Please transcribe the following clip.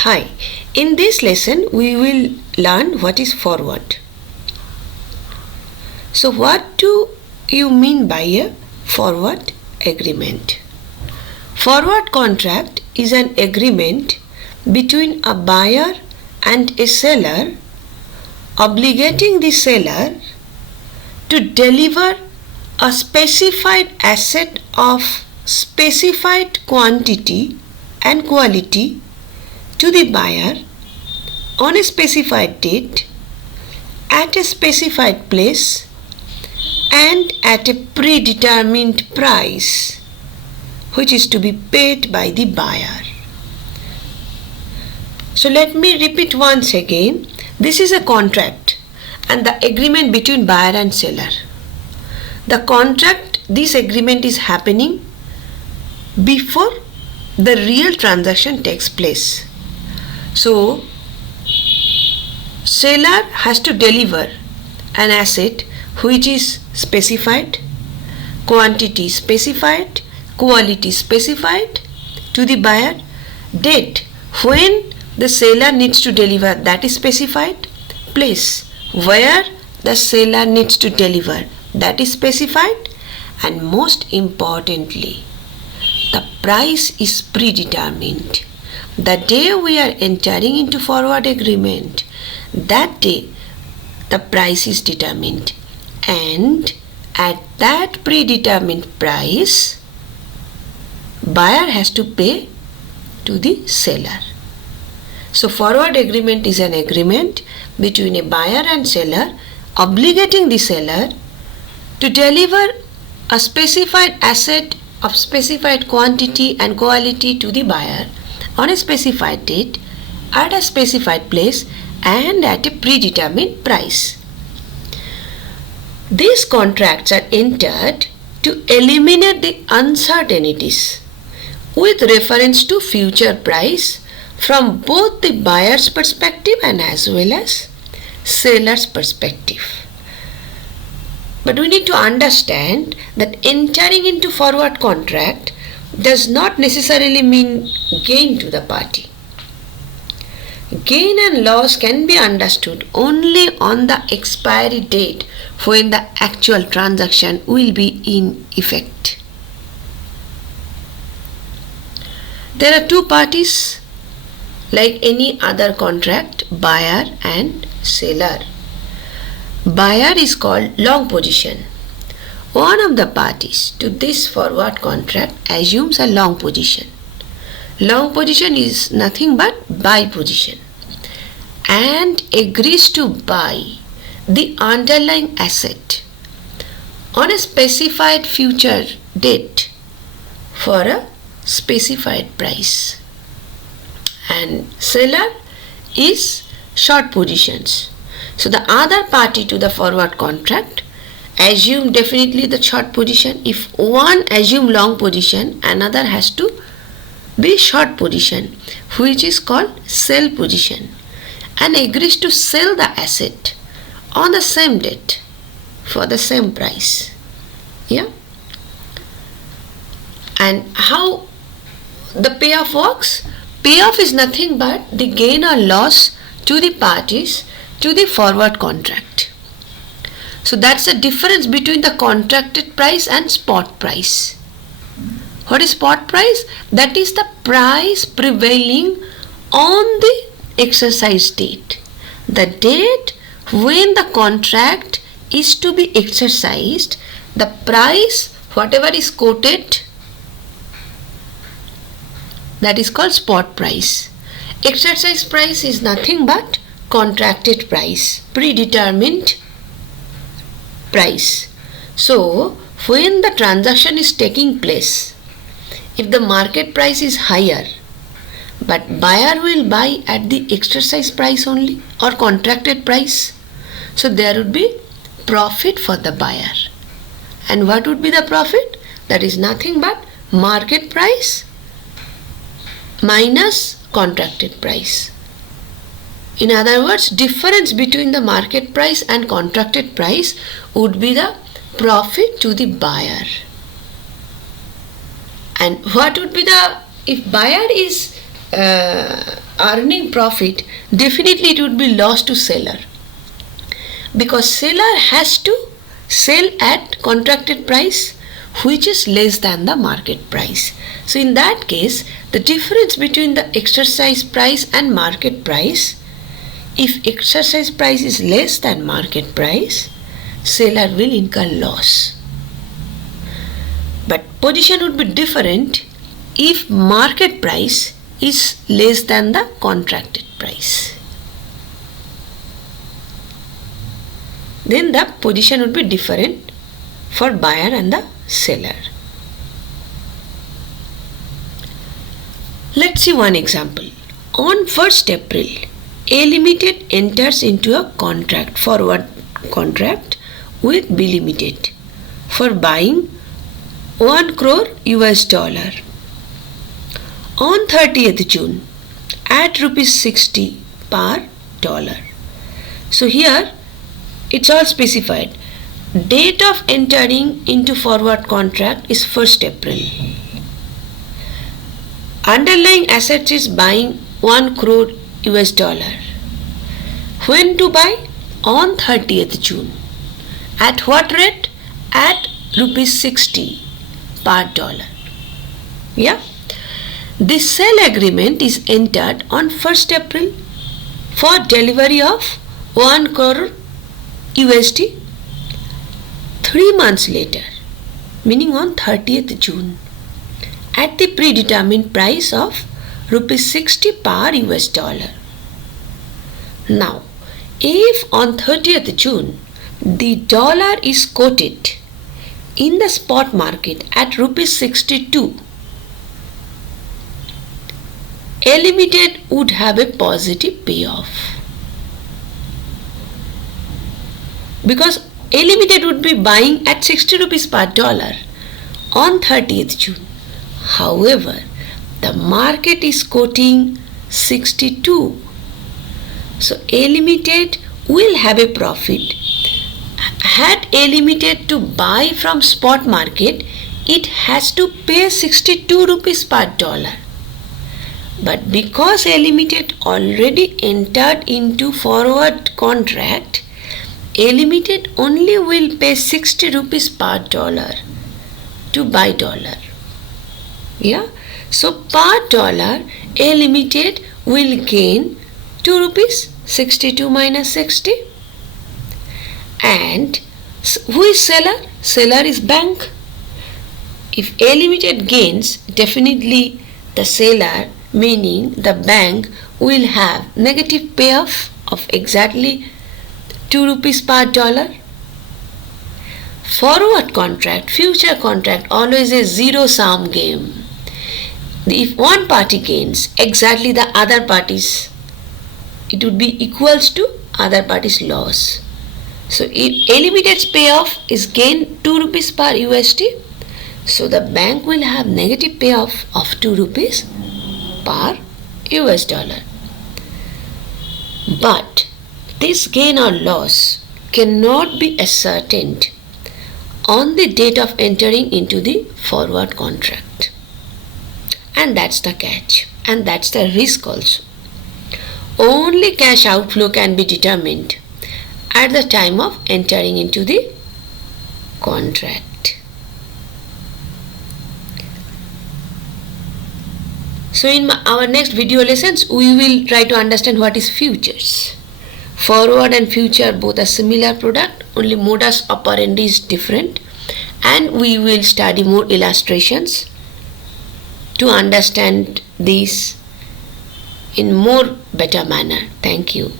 Hi, in this lesson we will learn what is forward. So what do you mean by a forward agreement? Forward contract is an agreement between a buyer and a seller obligating the seller to deliver a specified asset of specified quantity and quality to the buyer on a specified date at a specified place and at a predetermined price which is to be paid by the buyer. So let me repeat once again. This is a contract and the agreement between buyer and seller. This agreement is happening before the real transaction takes place. So, seller has to deliver an asset which is specified, quantity specified, quality specified to the buyer, date when the seller needs to deliver that is specified, place where the seller needs to deliver that is specified, and most importantly, the price is predetermined. The day we are entering into forward agreement, that day the price is determined, and at that predetermined price, buyer has to pay to the seller. So forward agreement is an agreement between a buyer and seller obligating the seller to deliver a specified asset of specified quantity and quality to the buyer on a specified date at a specified place and at a predetermined price. These contracts are entered to eliminate the uncertainties with reference to future price from both the buyer's perspective and as well as seller's perspective. But we need to understand that entering into forward contract does not necessarily mean gain to the party. Gain and loss can be understood only on the expiry date when the actual transaction will be in effect. There are two parties like any other contract, buyer and seller. Buyer is called long position. One of the parties to this forward contract assumes a long position. Long position is nothing but buy position and agrees to buy the underlying asset on a specified future date for a specified price. And seller is short positions. So the other party to the forward contract assume definitely the short position. If one assume long position, another has to be short position, which is called sell position, and agrees to sell the asset on the same date for the same price. Yeah. And how the payoff works? Payoff is nothing but the gain or loss to the parties to the forward contract. So that's the difference between the contracted price and spot price. What is spot price? That is the price prevailing on the exercise date. The date when the contract is to be exercised, the price, whatever is quoted, that is called spot price. Exercise price is nothing but contracted price, predetermined price. So, when the transaction is taking place, if the market price is higher, but buyer will buy at the exercise price only or contracted price, so there would be profit for the buyer. And what would be the profit? That is nothing but market price minus contracted price. In other words, difference between the market price and contracted price would be the profit to the buyer. And what would be the, if buyer is earning profit, definitely it would be loss to seller, because seller has to sell at contracted price which is less than the market price. So in that case, the difference between the exercise price and market price, if exercise price is less than market price, seller will incur loss. But position would be different if market price is less than the contracted price. Then the position would be different for buyer and the seller. Let's see one example. On 1st April, A Limited enters into a forward contract with B Limited for buying 1 crore US dollar on 30th June at rupees 60 per dollar. So here it's all specified. Date of entering into forward contract is 1st April. Underlying assets is buying 1 crore US dollar. When to buy? On 30th June. At what rate? At rupees 60 per dollar. Yeah. This sale agreement is entered on 1st April for delivery of 1 crore USD 3 months later, meaning on 30th June, at the predetermined price of rupees 60 per US dollar. Now, if on 30th June the dollar is quoted in the spot market at rupees 62, A Limited would have a positive payoff, because A Limited would be buying at 60 rupees per dollar on 30th June. However, the market is quoting 62. So A Limited will have a profit. Had A Limited to buy from spot market, it has to pay 62 rupees per dollar. But because A Limited already entered into forward contract, A Limited only will pay 60 rupees per dollar to buy dollar. Yeah. So per dollar, A Limited will gain 2 rupees, 62 minus 60. And who is seller? Seller is bank. If A Limited gains, definitely the seller, meaning the bank, will have negative payoff of exactly 2 rupees per dollar. Forward contract, future contract, always a zero-sum game. If one party gains, exactly the other party's, it would be equals to other party's loss. So if A Limited's payoff is gain 2 rupees per USD, so the bank will have negative payoff of 2 rupees per US dollar. But this gain or loss cannot be ascertained on the date of entering into the forward contract. And that's the catch, and that's the risk also. Only cash outflow can be determined at the time of entering into the contract. So in our next video lessons, we will try to understand what is futures. Forward and future both are similar product, only modus operandi is different, and we will study more illustrations to understand this in more better manner. Thank you.